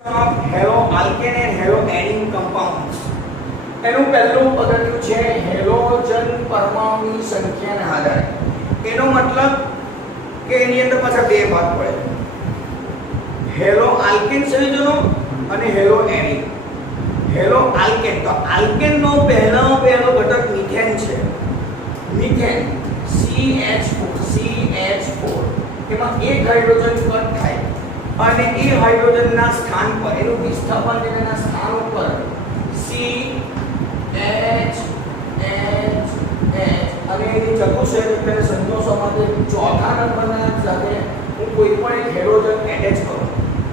of haloalkane and haloaddine compounds. એનું પહેલું પગથિયું છે હેલોજન પરમાણુની સંખ્યાના આધારે. એનો મતલબ કે એની અંદર પાછા બે ભાગ પડે, હેલોઆલ્કેન સંયોજનો અને હેલોએડીન. હેલોઆલ્કેન, તો આલ્કેન નો પહેલો ઘટક મિથેન છે. મિથેન CH4 એમાં એક હાઇડ્રોજન કટ થાય અને એ હાઇડ્રોજનના સ્થાન પર એનું વિસ્થાપન તેના સ્થાન ઉપર CH અને એની ચતુઃસંયોજકતાને સંતોષવા માટે ચોથા નંબરના સાથે હું કોઈ પણ એક હાઇડ્રોજન એટેચ કરું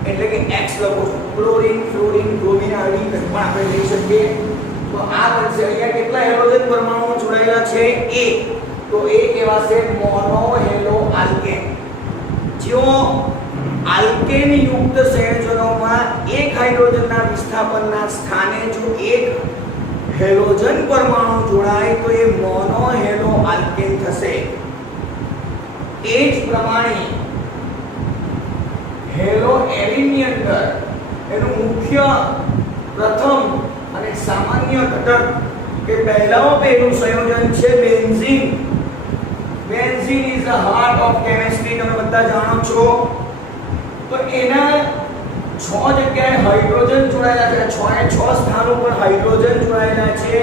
એટલે કે X લખું છું. ક્લોરીન, ફ્લોરીન, બ્રોમિન, આયોડીન પણ આપણે લઈ શકીએ. તો આ બનશે. અહીંયા કેટલા હાઇડ્રોજન પરમાણુઓ જોડાયેલા છે? એક. તો એ કહેવાશે મોનોહેલોઆલ્કેન. જો આલ્કેન યુક્ત સંયોજનોમાં એક હાઇડ્રોજનના વિસ્થાપનના સ્થાને જો એક હેલોજન પરમાણુ જોડાય તો એ મોનોહેલોઆલ્કેન થશે. એ જ પ્રમાણે હેલોએડીનની અંદર એનું મુખ્ય પ્રથમ અને સામાન્ય ઘટક કે પહેલું સંયોજન છે benzene. Benzene is the heart of chemistry, તમે બધા જાણો છો. તો એના 6 જગ્યાએ હાઇડ્રોજન જોડાયેલા છે. 6 સ્થાનો પર હાઇડ્રોજન જોડાયેલા છે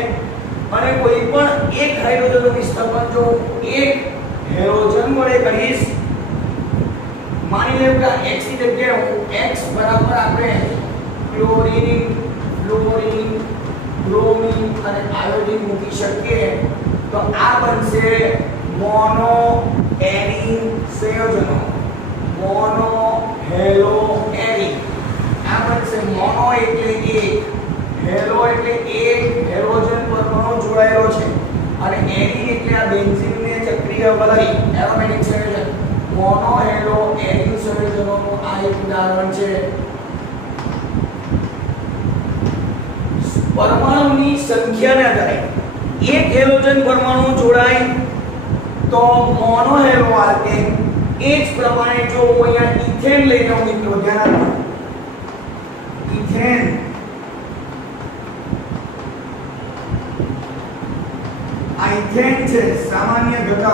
અને કોઈ પણ એક હાઇડ્રોજનનું વિસ્થાપન જો એક હેલોજન વડે કરીશ, માની લો કે x ની જગ્યાએ હું x બરાબર આપણે ક્લોરીન, ફ્લોરીન, બ્રોમિન અને આયોડીન મૂકી શકીએ તો આ બનશે મોનોએડીન સંયોજનો. મોનોહેલોએડીન આ બનશે. મોનો એટલે એક, હેલો એટલે એક હેલોજન પરમાણુ જોડાયેલો છે અને એડીન એટલે આ બેન્ઝીનને ચક્રીય વલય એરોમેટિક સંયોજન. મોનોહેલોએડીન સંયોજનોનું આ એક ઉદાહરણ છે. પરમાણુની સંખ્યાના આધારે એક હેલોજન પરમાણુ જોડાય તો મોનોહેલોઆલ્કેન. એ જ પ્રમાણે જો હું અહીંયા ઇથેન લઈ લઉં મિત્રો, ધ્યાન આપો. ઇથેન આ ઇથેન છે સામાન્ય ઘટક.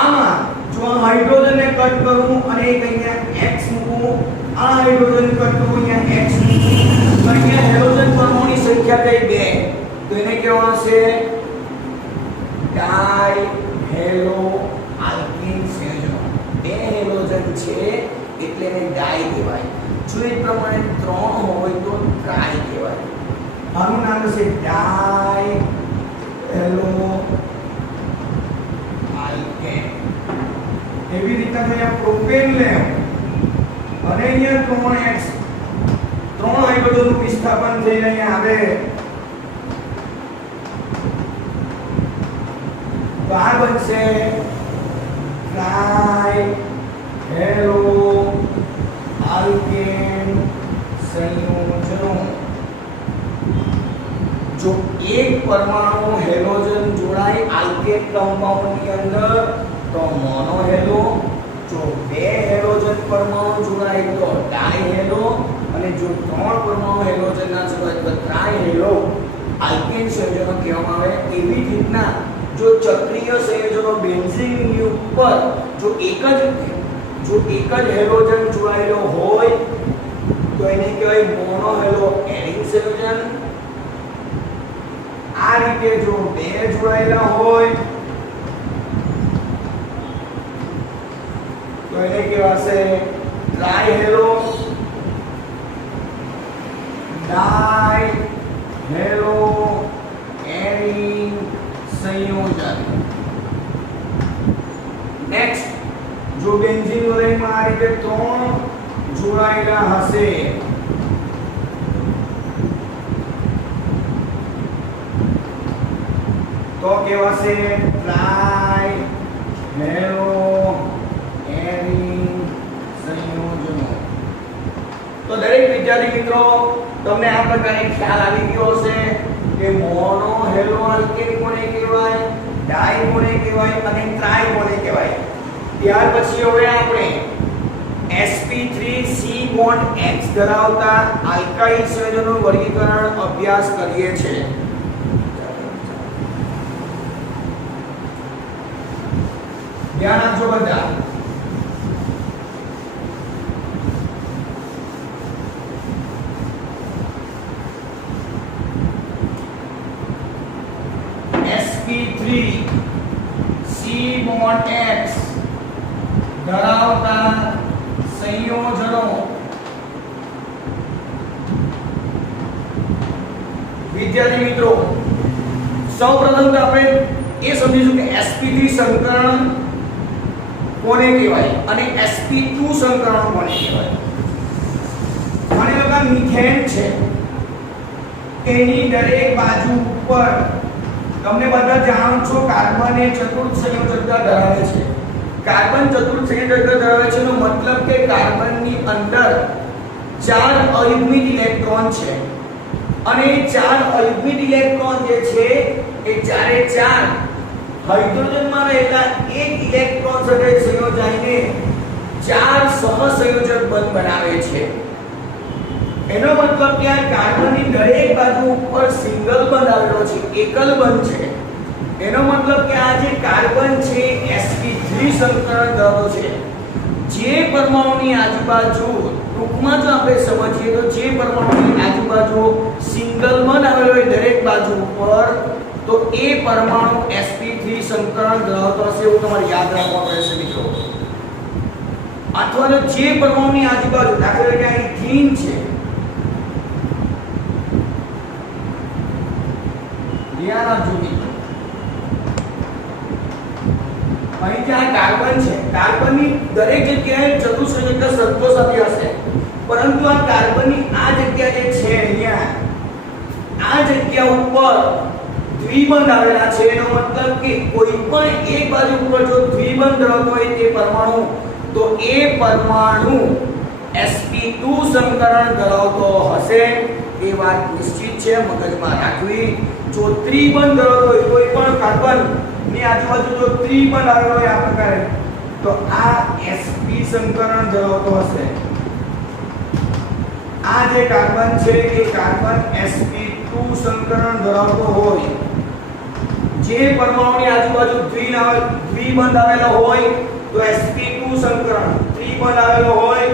આમાં જો આ હાઇડ્રોજનને કટ કરું અને એક અહીંયા X મૂકું, આ હાઇડ્રોજન કટ કરું અહીંયા X મૂકું, તો અહીંયા હેલોજન પરમાણુની સંખ્યા કઈ? 2. તો એને કહેવાશે ડાયહેલોઆલ્કેન સંયોજનો. 2 હેલોજન છે એટલે એને ડાય કહેવાય. જો એ પ્રમાણે 3 હોય તો ટ્રાય કહેવાય. આનું નામ છે ડાયહેલોઆલ્કેન. એવી રીતે અહીંયા પ્રોપેન લે અને અહીંયા 3x 3 હાઇડ્રોજનનું વિસ્થાપન થઈને અહીંયા આવે તો આ બનશે ટ્રાયહેલોઆલ્કેન સંયોજનો. જો એક પરમાણુ હેલોજન જોડાય આલ્કેન કમ્પાઉન્ડની અંદર તો મોનોહેલો, જો 2 હેલોજન પરમાણુ જોડાય તો ડાયહેલો અને જો 3 પરમાણુ હેલોજનના જોડાય તો ટ્રાયહેલોઆલ્કેન સંયોજનો કહેવામાં આવે. એવી જ રીતના જો ચક્રીય સંયોજનો બેન્ઝીન ઉપર જો એક જ હેલોજન જોડાયેલો હોય તો એને કહેવાય મોનોહેલોએડીન સંયોજન. આ રીતે જો 2 જોડાયેલા હોય તો એને કહેવાશે ટ્રાયહેલો, ડાયહેલોએડીન સંયોજન. નેક્સ્ટ, જો બેન્ઝીન વલયમાં આ રીતે 3 જોડાયેલા હશે તો કહેવાશે ટ્રાયહેલોએડીન સંયોજનો. તો દરેક વિદ્યાર્થી મિત્રો તમને આ પ્રકારે ખ્યાલ આવી ગયો હશે કે મોનોહેલોઆલ્કેન કોને કહેવાય, ડાય કોને કહેવાય અને ટ્રાય કોને કહેવાય. ત્યાર પછી હવે આપણે sp3 C બોન્ડ X ધરાવતા આલ્કાઇલ સંયોજનોનું વર્ગીકરણ અભ્યાસ કરીએ છીએ. ધ્યાન આપજો બધા. sp3 C બોન્ડ X ધરાવતા સંયોજનો વિદ્યાર્થી મિત્રો સૌપ્રથમ તો આપણે એ સમજીશું કે sp3 સંકરણ કોને કહેવાય અને sp2 સંકરણ કોને કહેવાય. માની લો કે મિથેન છે, એની દરેક બાજુ ઉપર તમને બધા જાણો છો કાર્બન એ ચતુર્થ સંયોજકતા ધરાવે છે. કાર્બન ચતુર્થ સંયોજકતા ધરાવે છે એનો મતલબ કે કાર્બનની અંદર 4 અયુગ્મિક ઇલેક્ટ્રોન છે અને 4 અયુગ્મિક ઇલેક્ટ્રોન જે છે એ ચારે ચાર હાઇડ્રોજનમાં રહેલા એક ઇલેક્ટ્રોન સાથે સંયોજાઈને 4 સહસંયોજક બંધ બનાવે છે. એનો મતલબ કે આ કાર્બનની દરેક બાજુ ઉપર સિંગલ બંધ આવેલો છે, એકલ બંધ છે. એનો મતલબ કે આ જે કાર્બન છે sp3 સંકરણ ધરાવતો છે. જે પરમાણુની આજુબાજુ ટૂંકમાં જો આપણે સમજીએ તો જે પરમાણુની આજુબાજુ સિંગલ બંધ આવેલો હોય દરેક બાજુ ઉપર તો એ પરમાણુ sp3 સંકરણ ધરાવતો હશે એવું તમારે યાદ રાખવાનું રહેશે મિત્રો. અથવા તો જે પરમાણુની આજુબાજુ દાખલા તરીકે આ ઇથીન છે, ધ્યાન આપજો મિત્રો. અહીં જે આ કાર્બન છે, કાર્બનની દરેક જગ્યાએ ચતુઃસંયોજકતા સંતોષાતી હશે, પરંતુ આ કાર્બનની આ જગ્યા જે છે અહીંયા આ જગ્યા ઉપર દ્વિબંધ આવેલા છે. એનો મતલબ કે કોઈ પણ એક બાજુ ઉપર જો દ્વિબંધ ધરાવતો હોય તે પરમાણુ તો એ પરમાણુ sp2 સંકરણ ધરાવતો હશે એ વાત નિશ્ચિત છે, મગજમાં રાખવી. જો ત્રિબંધ ધરાવતો હોય કોઈ પણ કાર્બન ની આજુબાજુ જો ત્રિબંધ આવેલો હોય આ પ્રકારે તો આ sp સંકરણ ધરાવતો હશે. આ જે કાર્બન છે એ કાર્બન sp2 સંકરણ ધરાવતો હોય. જે પરમાણુની આજુબાજુ દ્વિબંધ આવેલો હોય તો sp2 સંકરણ, ત્રિબંધ આવેલો હોય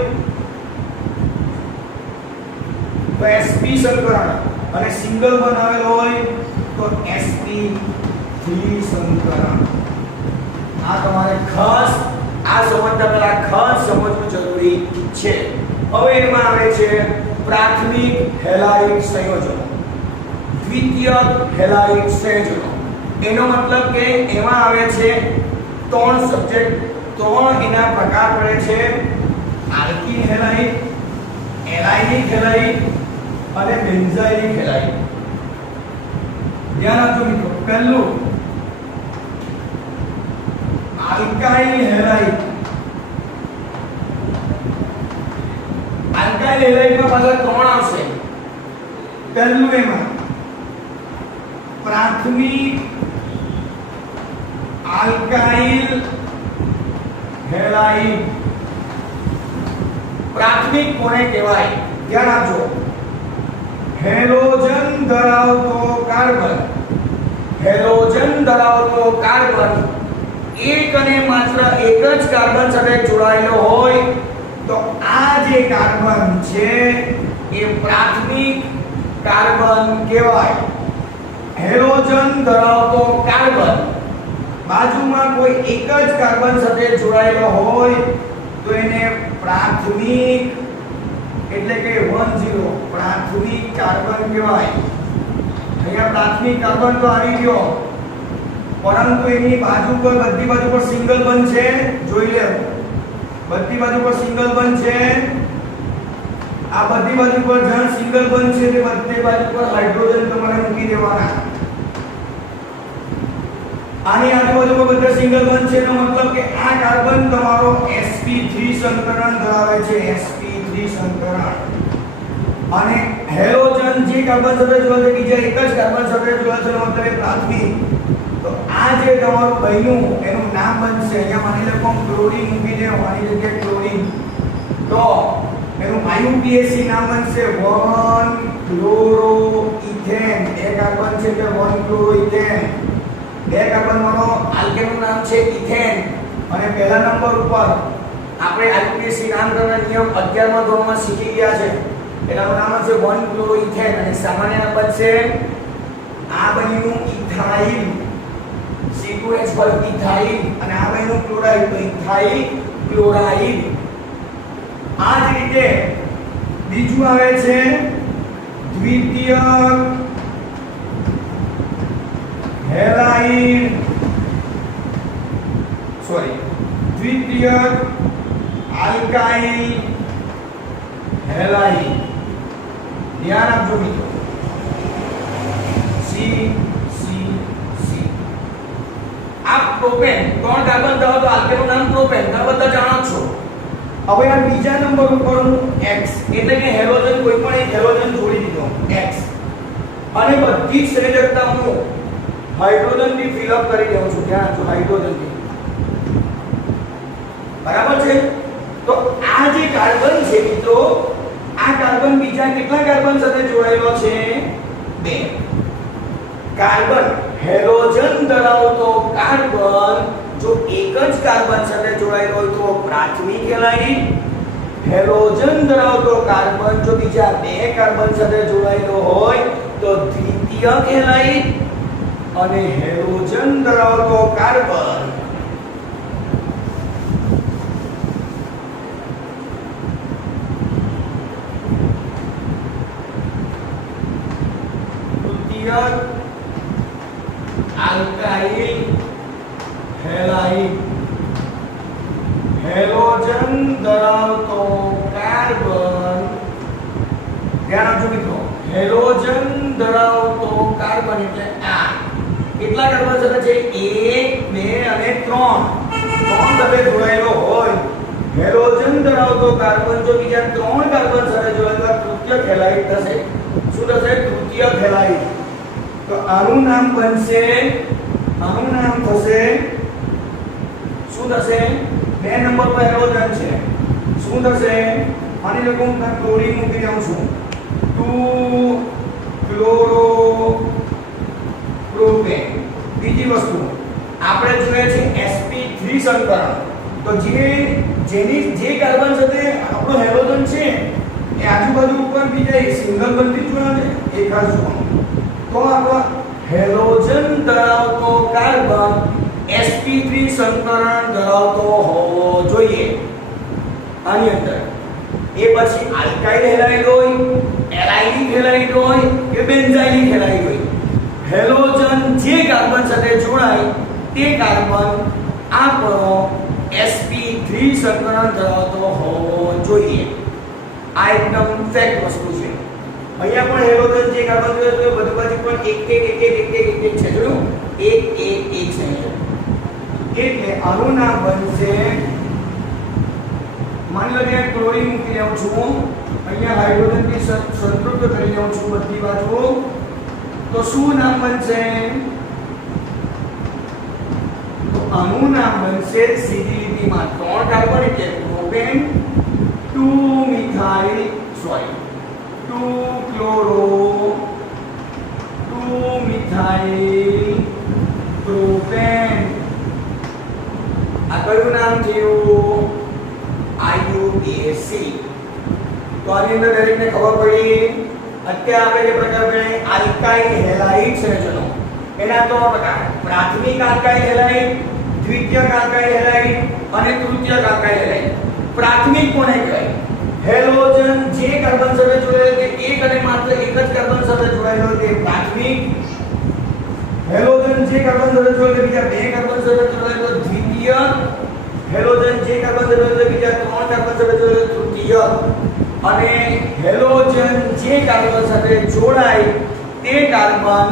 તો sp સંકરણ અને સિંગલ બંધ આવેલો હોય તો sp3 સંકરણ. આ તમારે ખાસ આ સમજતા પહેલા ખાસ સમજવું જરૂરી છે. હવે એમાં આવે છે પ્રાથમિક હેલાઇડ સંયોજનો, દ્વિતીયક હેલાઇડ સંયોજનો. એનો મતલબ કે એમાં આવે છે ત્રણ સબ્જેક્ટ, ત્રણ એના પ્રકાર પડે છે: આલ્કિન હેલાઇડ, એલાઇનિક હેલાઇડ અને બેન્ઝાઇલિક હેલાઇડ. ધ્યાન આપજો મિત્રો. પહેલું આલ્કાઇલ હેલાઇડ. આલ્કાઇલ હેલાઇડમાં પાછા ત્રણ આવશે. પહેલું એમાં પ્રાથમિક આલ્કાઇલ હેલાઇડ. પ્રાથમિક કોને કહેવાય? ધ્યાન આપજો. હેલોજન ધરાવતો કાર્બન, હેલોજન ધરાવતો કાર્બન એક અને માત્ર એક જ કાર્બન સાથે જોડાયેલો હોય તો આ જે કાર્બન છે એ પ્રાથમિક કાર્બન કહેવાય. હેલોજન ધરાવતો કાર્બન બાજુમાં કોઈ એક જ કાર્બન સાથે જોડાયેલો હોય તો એને પ્રાથમિક એટલે કે 10 પ્રાથમિક કાર્બન કહેવાય. અહીંયા પ્રાથમિક કાર્બન તો આવી ગયો, પરંતુ એની બાજુ પર બધી બાજુ પર સિંગલ બંધ છે. જોઈ લે, બધી બાજુ પર સિંગલ બંધ છે. આ બધી બાજુ પર જ્યાં સિંગલ બંધ છે તે બધી બાજુ પર હાઇડ્રોજન તમારે મૂકી દેવાના. આની આજુબાજુ પર બધા સિંગલ બંધ છે એનો મતલબ કે આ કાર્બન તમારો sp3 સંકરણ ધરાવે છે, sp3 સંકરણ. અને હેલોજન જે કાર્બન સાથે જોડાય છે બીજા એક જ કાર્બન સાથે જોડાય છે મતલબ એ પ્રાથમિક. તો આ જે તમારું બન્યું એનું નામ બનશે, અહીંયા માની લો ક્લોરીન મૂકી દે, આની જગ્યાએ ક્લોરીન. IUPAC નામ બનશે 1 ક્લોરોઇથેન, બે કાર્બન છે એટલે 1 ક્લોરોઇથેન, બે કાર્બન વાળો આલ્કેનનું નામ છે ઇથેન, અને પહેલા નંબર ઉપર આપણે IUPAC નામકરણ નિયમ 11મા ધોરણમાં શીખી ગયા છે. એનું નામ છે 1 ક્લોરોઇથેન, અને સામાન્ય નામ બનશે આ બન્યું ઇથાઇલ, C2H ઇથાઇલ, અને આ બન્યું ક્લોરાઇડ, તો ઇથાઇલ ક્લોરાઇડ. આ જ રીતે બીજું આવે છે દ્વિતીયક હેલાઇડ, દ્વિતીયક આલ્કાઇલ હેલાઇડ. ધ્યાન આપજો મિત્રો. આ પ્રોપેન, 3 કાર્બન ધરાવતો આલ્કેનનું નામ પ્રોપેન, તમે બધા જાણો છો. હવે આ બીજા નંબર ઉપર હું X એટલે કે હેલોજન, કોઈ પણ એક હેલોજન જોડી દીધો X, અને બધી જ સંયોજકતા હું હાઇડ્રોજન થી ફિલ અપ કરી દઉં છું. ધ્યાન આપજો, હાઇડ્રોજન થી. બરાબર છે? તો આ જે કાર્બન છે મિત્રો, આ કાર્બન બીજા કેટલા કાર્બન સાથે જોડાયેલો છે? 2. કાર્બન હેલોજન ધરાવતો કાર્બન જો એક જ કાર્બન સાથે જોડાયેલો હોય તો પ્રાથમિક હેલાઇડ, હેલોજન ધરાવતો કાર્બન જો બીજા 2 કાર્બન સાથે જોડાયેલો હોય તો દ્વિતીયક હેલાઇડ, અને હેલોજન ધરાવતો કાર્બન તૃતીયક આલ્કાઇલ હેલાઇડ. હેલોજન ધરાવતો કાર્બન, ધ્યાન આપજો મિત્રો, હેલોજન ધરાવતો કાર્બન એટલે આ કેટલા કાર્બન સાથે છે? 1 2 અને 3 સાથે જોડાયેલો હોય. હેલોજન ધરાવતો કાર્બન જો બીજા 3 કાર્બન સાથે જોડાયેલો તૃતીયક હેલાઇડ થશે. શું થશે? તૃતીયક હેલાઇડ. તો આનું નામ બનશે, આનું નામ થશે, શું થશે? 2 નંબર પર હેલોજન છે, શું થશે? માની લો કે હું ક્લોરીન મૂકી દઉં છું, 2 ક્લોરો પ્રોપેન. બીજી વસ્તુ આપણે જોઈએ છે sp3 સંકરણ. તો જે કાર્બન સાથે આપણો હેલોજન છે એ આજુબાજુ ઉપર બીજા એક સિંગલ બંધથી જોડાશે, એક જ તો આપણો હેલોજન ધરાવતો કાર્બન sp3 સંકરણ ધરાવતો હોવો જોઈએ આની અંદર. એ પછી આલ્કાઇલ હેલાઇડ હોય, એલાઇલિક હેલાઇડ હોય કે બેન્ઝાઇલિક હેલાઇડ હોય, હેલોજન જે કાર્બન સાથે જોડાય તે કાર્બન આપણો sp3 સંકરણ ધરાવતો હોવો જોઈએ. આ એકદમ ફેક્ટ વસ્તુ છે. અહીંયા પણ હેલોજન જે કાર્બન જોડે તો બધું બાજુ પણ એક છે, જોયું? એક છે. એટલે આનું નામ બનશે, માની લો કે ક્લોરીન મૂકી લઉં છું, અહીંયા હાઇડ્રોજન થી સંતૃપ્ત કરી લઉં છું બધી બાજુ, તો શું નામ બનશે? તો આનું નામ બનશે સીધી લીટીમાં 3 કાર્બન એટલે propane, 2 methyl, 2 chloro, 2 methyl propane. આ કયું નામ થયું? IUPAC. તો આની અંદર દરેકને ખબર પડી. અત્યારે આપણે જે પ્રકાર ભણે આલ્કાઇલ હેલાઇડ સંયોજનો, એના 3 પ્રકાર: પ્રાથમિક આલ્કાઇલ હેલાઇડ, દ્વિતીયક આલ્કાઇલ હેલાઇડ અને તૃતીયક આલ્કાઇલ હેલાઇડ. પ્રાથમિક કોને કહેવાય? હેલોજન જે કાર્બન સાથે જોડાયેલો છે એક અને માત્ર એક જ કાર્બન સાથે જોડાયેલો છે પ્રાથમિક. હેલોજન જે કાર્બન સાથે જોડાયેલો બીજા 2 કાર્બન સાથે જોડાયેલો દ્વિતીયક. હેલોજન જે કાર્બન સાથે જોડાયેલો બીજા 3 કાર્બન સાથે જોડાયેલો તૃતીયક. અને હેલોજન જે કાર્બન સાથે જોડાય તે કાર્બન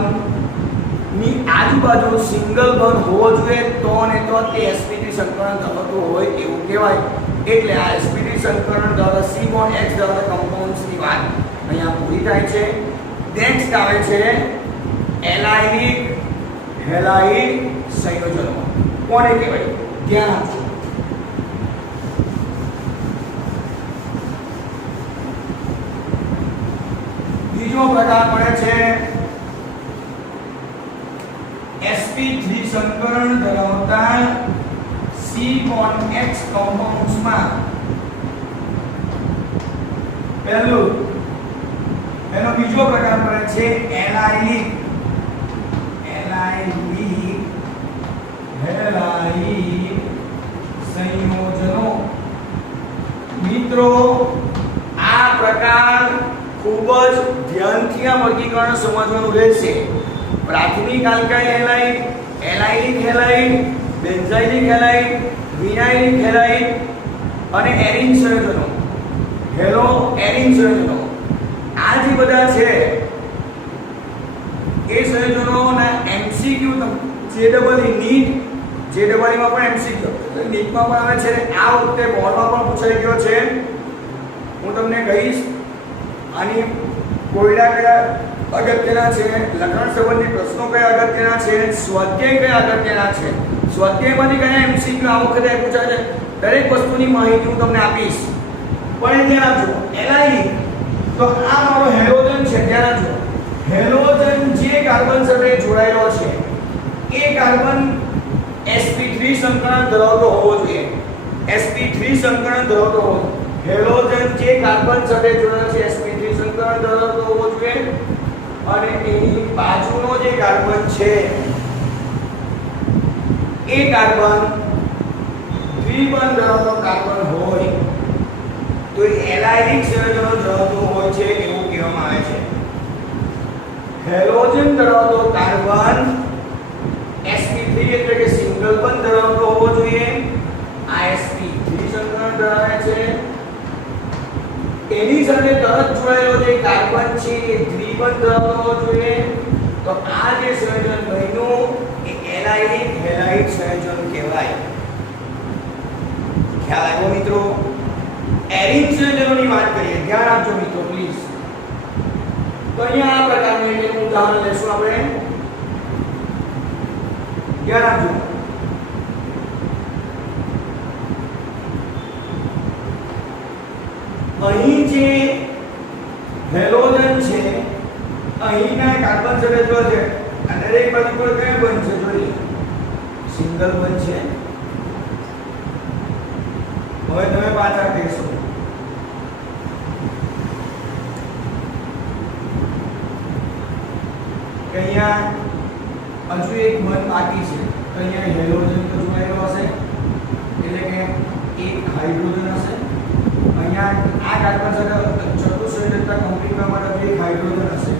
ની આજુબાજુ સિંગલ બોન્ડ હોવો જોઈએ, તો ને તો તે sp3 સંકરણ ધરાવતું હોય એવું કહેવાય. એટલે આ sp3 સંકરણ દ્વારા C બોન્ડ H ધરાવતા કમ્પાઉન્ડ્સ ની વાત અહીંયા પૂરી થાય છે. નેક્સ્ટ આવે છે એલાઇલિક હેલાઇડ સંયોજનો. કોને કહેવાય? ધ્યાન આપજો. બીજો પ્રકાર મળે છે sp3 સંકરણ ધરાવતા C(X) કમ્પાઉન્ડ્સમાં પહેલું એનો બીજો પ્રકાર મળે છે એલાઇલિક સંયોજનો। મિત્રો આ પ્રકાર ખૂબ જ ધ્યાનથી આ વર્ગીકરણ સમજવાનું રહેશે। પ્રાથમિક alkyl halide, allylic halide, benzylic halide, vinylic halide અને એરિન સંયોજનો, હેલો એરિન સંયોજનો, આ જે બધા છે એ સંયોજનોના એમસીક્યુ જેડબલઈ નીટ, જેડબલઈ માં પણ એમસીક્યુ નીટમાં પણ આવે છે, આ વખતે બોર્ડમાં પણ પૂછાઈ ગયો છે। હું તમને કહીશ આની કોયડા કયા અગત્યના છે, લખાણ સંબંધી પ્રશ્નો કયા અગત્યના છે, સ્વાધ્યાય કયા અગત્યના છે, સ્વાધ્યાયમાંથી કયા એમસીક્યુ આ વખતે પૂછાય છે, દરેક વસ્તુની માહિતી હું તમને આપીશ। પણ ધ્યાન આપજો, એલાઇલિક તો આ મારો હેલોજન છે, ધ્યાન આપજો, હેલોજન જે કાર્બન સાથે જોડાયેલો છે એ કાર્બન sp3 સંકરણ ધરાવતો હોવો જોઈએ, sp3 સંકરણ ધરાવતો હોવો, હેલોજન જે કાર્બન સાથે જોડાયેલો છે sp3 સંકરણ ધરાવતો હોવો જોઈએ અને એની બાજુનો જે કાર્બન છે એ કાર્બન દ્વિબંધ ધરાવતો કાર્બન હોય તો એ એલાઇલિક સંયોજનો ધરાવતો હોય છે એવું કહેવામાં આવે છે। હેલોજન ધરાવતો કાર્બન sp3 એટલે કે સિંગલ બંધ ધરાવતો હોવો જોઈએ, આ sp3 સંકરણ ધરાવે છે, એની સાથે તરત જોડાયેલો જે કાર્બન છે એ દ્વિબંધ ધરાવતો હોવો જોઈએ, તો આ જે સંયોજન બન્યું એ એલાઇલિક હેલાઇડ સંયોજન કહેવાય। ખ્યાલ આવ્યો મિત્રો? એરિન સંયોજનોની વાત કરીએ, ધ્યાન આપજો મિત્રો પ્લીઝ। તો અહીંયા આ પ્રકારનું એક ઉદાહરણ લેશું આપણે, ધ્યાન આપજો। અહીં જે હેલોજન છે અહીંના કાર્બન સાથે જો છે અને દરેક બાજુ પર કયો બંધ છે જોઈએ, સિંગલ બંધ છે। હવે તમે પાછા કહેશો કે અહીંયા હજુ એક બંધ બાકી છે, તો અહીંયા હેલોજન તો જોડાયેલો હશે એટલે કે એક હાઇડ્રોજન હશે, અહીંયા આ કાર્બન સાથે ચતુઃસંયોજકતા કમ્પ્લીટ કરવા માટે એક હાઇડ્રોજન હશે,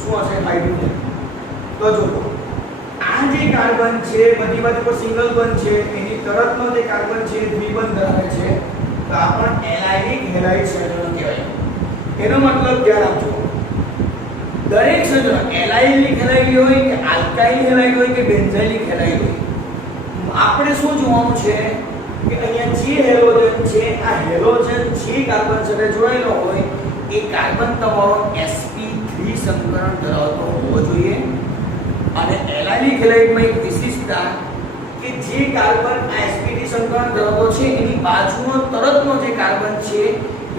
શું હશે? હાઇડ્રોજન। તો જો આ જે કાર્બન છે બધી બાજુ પર સિંગલ બંધ છે, એની તરતનો જે કાર્બન છે દ્વિબંધ ધરાવે છે, તો આ પણ એલાઇલિક હેલાઇડ સંયોજન કહેવાય। એનો મતલબ ધ્યાન આપજો, દરેક સંયોજન એલાઇલિક હેલાઇડ હોય કે આલ્કાઇલ હેલાઇડ હોય કે બેન્ઝાઇલિક હેલાઇડ હોય, આપણે શું જોવાનું છે કે અહીંયા જે હેલોજન છે આ હેલોજન જે કાર્બન સાથે જોડાયેલો હોય એ કાર્બન તમારો sp3 સંકરણ ધરાવતો હોવો જોઈએ। અને એલાઇલિક હેલાઇડમાં એક વિશિષ્ટતા કે જે કાર્બન આ sp3 સંકરણ ધરાવતો છે એની બાજુનો તરતનો જે કાર્બન છે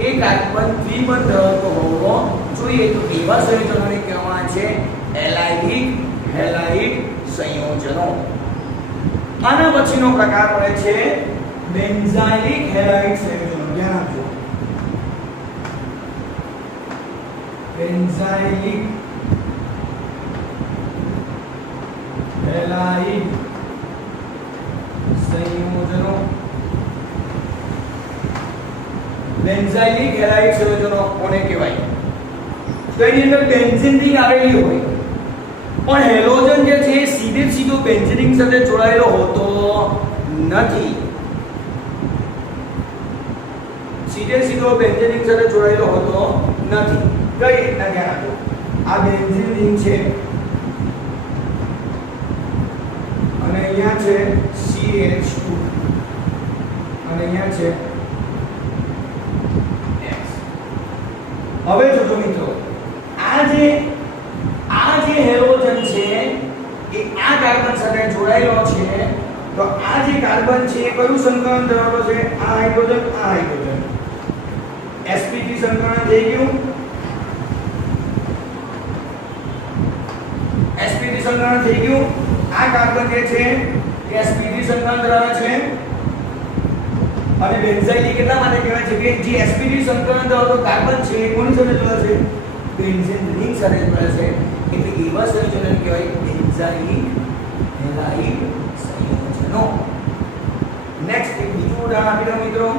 એ કાર્બન દ્વિબંધ ધરાવતો હોવો જોઈએ, તો એવા સંયોજનોને કહેવામાં છે એલાઇલિક હેલાઇડ સંયોજનો। આના પછીનો પ્રકાર પડે છે બેન્ઝાઇલિક હેલાઇડ સંયોજનો, ધ્યાન આપજો। બેન્ઝાઇલિક હેલાઇડ સંયોજનો, બેન્ઝાઇલિક હેલાઇડ સંયોજનો કોને કહેવાય? તો એની અંદર બેન્ઝીન રિંગ આવેલી હોય પણ હેલોજન જે છે સીધે સીધો બેન્ઝીન રિંગ સાથે જોડાયેલો હોતો નથી, સીધે સીધો બેન્ઝીન રિંગ સાથે જોડાયેલો હોતો નથી। કઈ રીતના? ધ્યાન આપો, આ બેન્ઝીન રિંગ છે અને અહીંયા છે CH2 અને અહીંયા છે X। હવે જોજો મિત્રો, આ જે હેલોજન છે એ આ કાર્બન સાથે જોડાયેલો છે, તો આ જે કાર્બન છે એ કયું સંકરણ ધરાવતો છે? આ હાઇડ્રોજન, આ હાઇડ્રોજન, sp3 સંકરણ થઈ ગયું। સંકરણ થઈ ગયું. આ કાર્બન જે છે એ sp3 સંકરણ ધરાવે છે. અને બેન્ઝાઇન કેટલા માટે કહેવાય છે કે જે sp3 સંકરણ ધરાવતો કાર્બન છે એ કોની સાથે જોડાય છે? બેન્ઝીન રિંગ સાથે જોડાય છે. એટલે એવા સંયોજન કહેવાય બેન્ઝાઇક હેલાઇડ સંયોજનો. નેક્સ્ટ એક બીજું ઉદાહરણ આપી દો મિત્રો.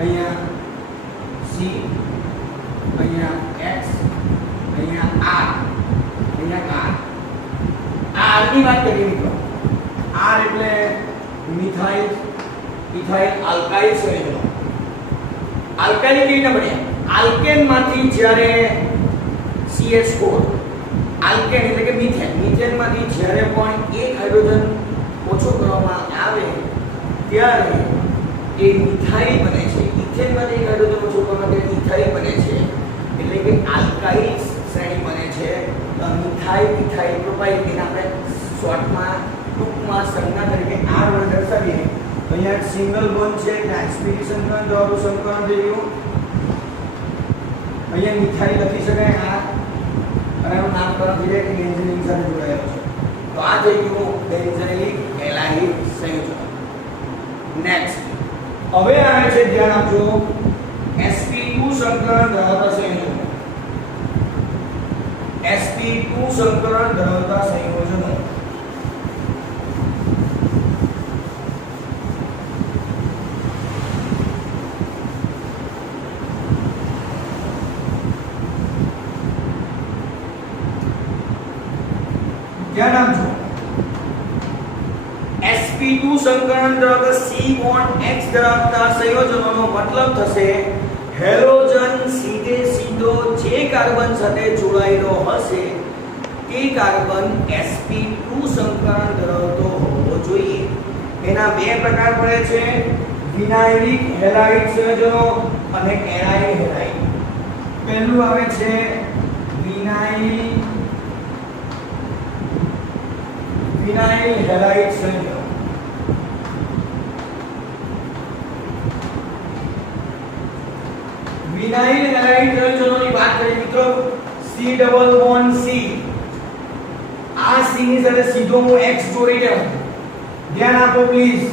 અહીંયા C, અહીંયા X, અહીંયા R, અહીંયા R ની વાત કરીએ મિત્રો. R એટલે મિથાઇલ ઇથાઇલ આલ્કાઇલ સંયોજનો. આલ્કાઇલ કેવી રીતે બને? આલ્કેન માંથી જ્યારે CH4 આલ્કેન એટલે કે મિથેન માંથી જ્યારે પણ એક હાઇડ્રોજન ઓછો કરવામાં આવે ત્યારે એ મિથાઇલ બને છે. ઇથેન માંથી એક હાઇડ્રોજન ઓછો કરવામાં આવે ઇથાઇલ બને છે. એટલે કે આલ્કાઇલ શ્રેણી બને છે. તો મિથાઇલ ઇથાઇલ પ્રોપાઇલ એને આપણે શોર્ટમાં ટૂંકમાં સંજ્ઞા તરીકે R વડે દર્શાવીએ. તો અહીંયા એક સિંગલ બોન્ડ છે એટલે sp3 સંકરણ દ્વારા સંકરણ થઈ ગયું. અહીંયા મિથાઇલ લખી શકાય આ અને એનું નામકરણ થઈ જાય કે બેન્ઝીન સાથે જોડાયેલો છે. તો આ થઈ ગયું બેન્ઝાઇક હેલાઇડ સંયોજન. નેક્સ્ટ હવે આવે છે ધ્યાન આપજો sp2 સંકરણ ધરાવતા સંયોજનો. sp2 સંકરણ ધરાવતા સંયોજનો. ધ્યાન આપજો sp2 સંકરણ ધરાવતા C બોન્ડ X ધરાવતા સંયોજનોનો મતલબ થશે હેલોજન સીધે સીધો જે કાર્બન સાથે જોડાયેલો હશે તે કાર્બન sp2 સંકરણ ધરાવતો હોવો જોઈએ. એના બે પ્રકાર પડે છે, વિનાઇલિક હેલાઇડ સંયોજનો અને એરાઇલ હેલાઇડ. પહેલું આવે છે વિનાઇલ હેલાઇડ સંયોજનો. વિનાઇલ હેલાઇડ સંયોજનોની વાત કરીએ મિત્રો. C double bond C. આ C ની સાથે સીધો હું X જોડી દઉં. ધ્યાન આપો પ્લીઝ.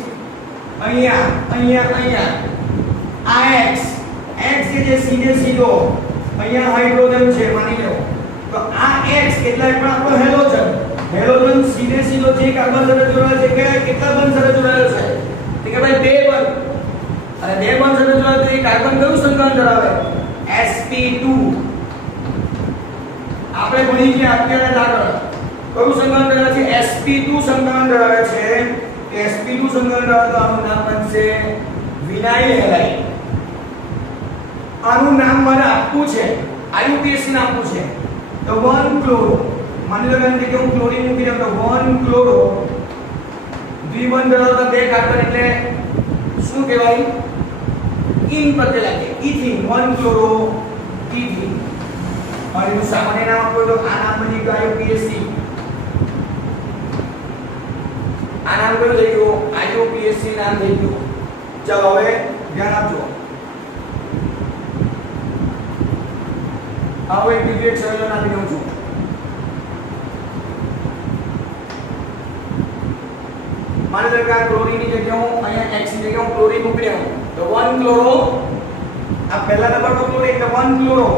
અહીંયા અહીંયા અહીંયા આ X કે જે સીધે સીધો અહીંયા હાઇડ્રોજન છે માની લો. તો આ X એટલે પણ આપણો હેલોજન સીધે સીધો જે કાર્બન સાથે જોડાયેલો છે કે કેટલા બંધ સાથે જોડાયેલો છે? તો કે ભાઈ બે બંધ. અને બે બંધ સાથે જોડાયેલો છે કાર્બન કયું સંકરણ ધરાવે? sp2. આપણે ભણી ગયા અત્યારે આગળ કયું સંકરણ ધરાવે છે? sp2 સંકરણ ધરાવે છે. sp2 સંકરણ ધરાવતો આનું નામ બનશે વિનાઇલ હેલાઇડ. આનું નામ મારે આપવું છે, IUPAC નામ આપવું છે. તો 1 ક્લોરો માની લો કે હું ક્લોરીન મૂકી દઉં તો 1 ક્લોરો દ્વિબંધ ધરાવતા બે કાર્બન એટલે શું કહેવાય? ઇન પતે લાગે ઇથિન. 1 chloro ethene. અને હું સામાન્ય નામ આપું તો આ નામ બની ગયું IUPAC. આ નામ કયું થઈ ગયું? IUPAC નામ થઈ ગયું. ચાલો હવે ધ્યાન આપજો. આવો એક બીજું એક સંયોજન આપી દઉં છું. માની લો કે આ ક્લોરીન ની જગ્યાએ હું અહીંયા X ની જગ્યાએ હું ક્લોરીન મૂકી દઉં તો 1 ક્લોરો. આ પહેલા નંબર પર ક્લોરીન એટલે 1 ક્લોરો.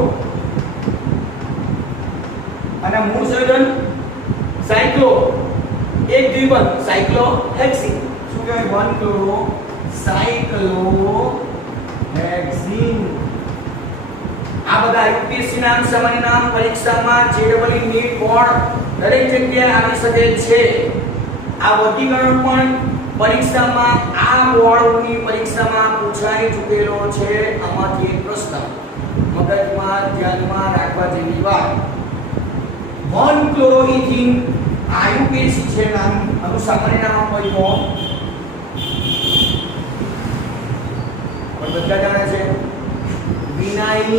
અને મૂળ સંયોજન સાયક્લો એક દ્વિબંધ સાયક્લોહેક્સીન. શું કહેવાય? 1 ક્લોરો સાયક્લોહેક્સીન. આ બધા IUPAC નામ સામાન્ય નામ પરીક્ષામાં JEE નીટ બોર્ડ દરેક જગ્યાએ આવી શકે છે. આ વર્ગીકરણ પણ પરીક્ષામાં આ બોર્ડની પરીક્ષામાં પૂછાઈ ચૂકેલો છે. આમાંથી એક પ્રશ્ન મગજમાં ધ્યાનમાં રાખવા જેવી વાત. 1 ક્લોરોઇથિન IUPAC છે નામ. આનું સામાન્ય નામ આપ્યું પણ બધા જાણે છે વિનાઇલ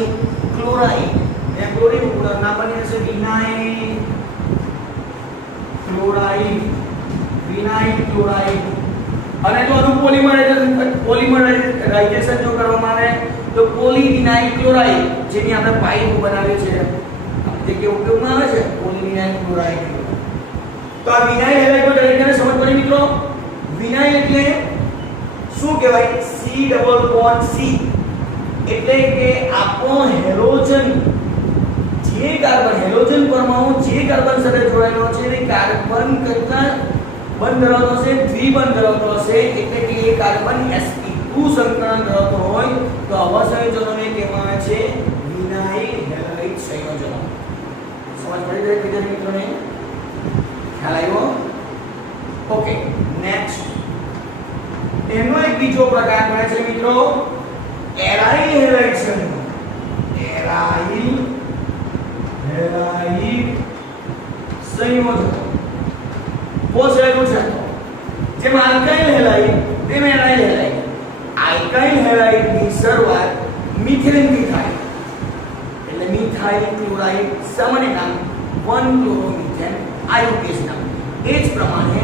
ક્લોરાઇડ. એ ક્લોરીન ઉદાહરણ નામ બની જશે વિનાઇલ ક્લોરાઇડ. વિનાઇલ ક્લોરાઇડ અને જો આનું પોલિમરાઇઝેશન જો કરવામાં આવે તો પોલીવિનાઇલ ક્લોરાઇડ જેની આપણે પાઇપ બનાવીએ છીએ જે કે ઉપયોગમાં આવે છે પોલીવિનાઇલ ક્લોરાઇડ. તો આ વિનાઇલ હેલાઇડ તરીકે સમજ પડી મિત્રો. વિનાઇલ એટલે શું કહેવાય? C ડબલ બોન્ડ C એટલે કે આપણો હેલોજન જે કાર્બન હેલોજન પરમાણુ જે કાર્બન સાથે જોડાયેલો છે એ કાર્બન કરતા બંધ ધરાવતો હશે, દ્વિબંધ ધરાવતો હશે, એટલે કે એ કાર્બન sp2 સંકરણ ધરાવતો હોય તો આવા સંયોજનોને કહેવામાં આવે છે વિનાઇલ હેલાઇડ સંયોજનો. સમજ પડી ગઈ વિદ્યાર્થી મિત્રોને? ખ્યાલ આવ્યો? ઓકે, નેક્સ્ટ એનો એક બીજો પ્રકાર મળે છે મિત્રો એરાઇલ હેલાઇડ સંયોજનો. એરાઇલ હેલાઇડ સંયોજનો બહુ સહેલું છે. જેમ આલ્કાઇલ હેલાઇડ તેમ એરાઇલ હેલાઇડ. આલ્કાઇલ હેલાઇડની શરૂઆત મિથેનથી થાય એટલે મિથાઇલ ક્લોરાઇડ સામાન્ય નામ 1-ક્લોરોમિથેન આયુકેસ નામ. એ જ પ્રમાણે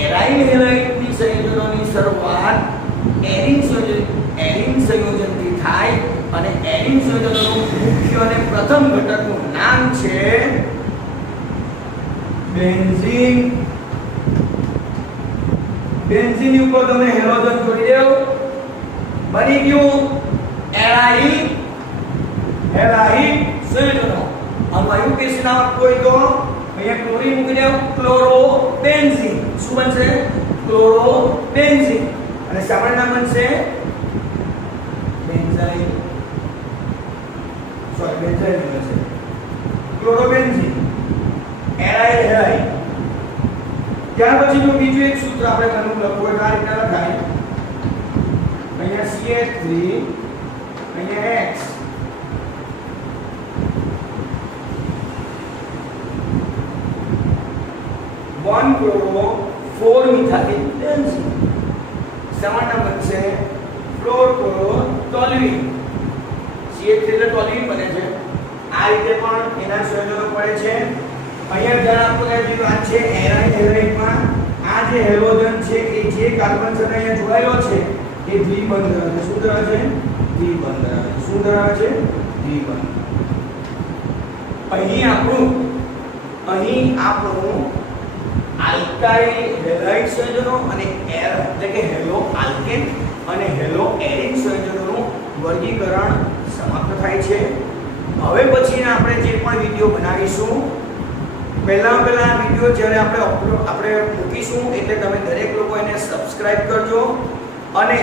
એરાઇલ હેલાઇડની સંયોજનોની શરૂઆત એરિન સંયોજનથી થાય અને એરિન સંયોજનોનું મુખ્ય અને પ્રથમ ઘટકનું નામ છે બેન્ઝીન. બેન્ઝીન ઉપર તમે હેલોજન જોડી દેવ, બની ગયું એરાઇલ હેલાઇડ સંયોજનો. આનું આયુકેસ નામ કોઈ તો અહીંયા ક્લોરીન મૂકી દેવ, ક્લોરોબેન્ઝીન. શું બનશે? ક્લોરોબેન્ઝીન. અને સામાન્ય નામ બનશે બેન્ઝાઇલ. બેન્ઝાઇલ બનશે ક્લોરોબેન્ઝીન, એરાઇલ હેલાઇડ. ત્યાર પછી જો બીજું એક સૂત્ર આપણે ઘણું લખવું હોય આ રીતના લખાય. અહીંયા CH3 અહીંયા X 1-chloro-4-methyl benzene. સમાન બનશે ફ્લોરોટોલ્યુઇન. CH3 એટલે ટોલ્યુઇન બને છે. આ રીતે પણ એના સંયોજનો પડે છે. અહીંયા ધ્યાન આપવું કે વાત છે એરાઇલ હેલાઇડમાં આ જે હેલોજન છે એ જે કાર્બન સાથે અહીંયા જોડાયેલો છે એ દ્વિબંધ ધરાવે છે. શું ધરાવે છે? દ્વિબંધ ધરાવે છે. શું ધરાવે છે? દ્વિબંધ. અહીં આપણું આલ્કાઇલ હેલાઇડ સંયોજનો અને એટલે કે હેલો આલ્કેન અને હેલો એરિન સંયોજનોનું વર્ગીકરણ સમાપ્ત થાય છે. હવે પછીના આપણે જે પણ વિડિયો બનાવીશું પહેલા વિડિયો જ્યારે આપણે મૂકીશું એટલે તમે દરેક લોકો એને સબસ્ક્રાઇબ કરજો અને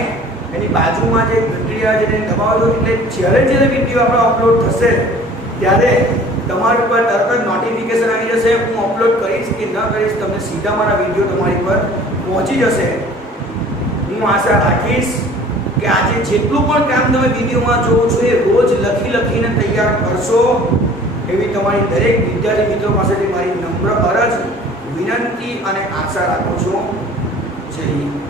એની બાજુમાં જે ઘંટડીયા જેને દબાવજો એટલે જ્યારે વિડિયો આપણો અપલોડ થશે ત્યારે તમારી ઉપર તરત જ નોટિફિકેશન આવી જશે. હું અપલોડ કરીશ કે ન કરીશ તમને સીધા મારા વિડિયો તમારી પર પહોંચી જશે. હું આશા રાખીશ કે આજે જેટલું પણ કામ તમે વિડિયોમાં જોવો છો એ રોજ લખીને તૈયાર કરશો એવી તમારી દરેક વિદ્યાર્થી મિત્રો પાસેથી મારી નમ્ર અરજ, વિનંતી અને આશા રાખું છું. જય હિન્દ.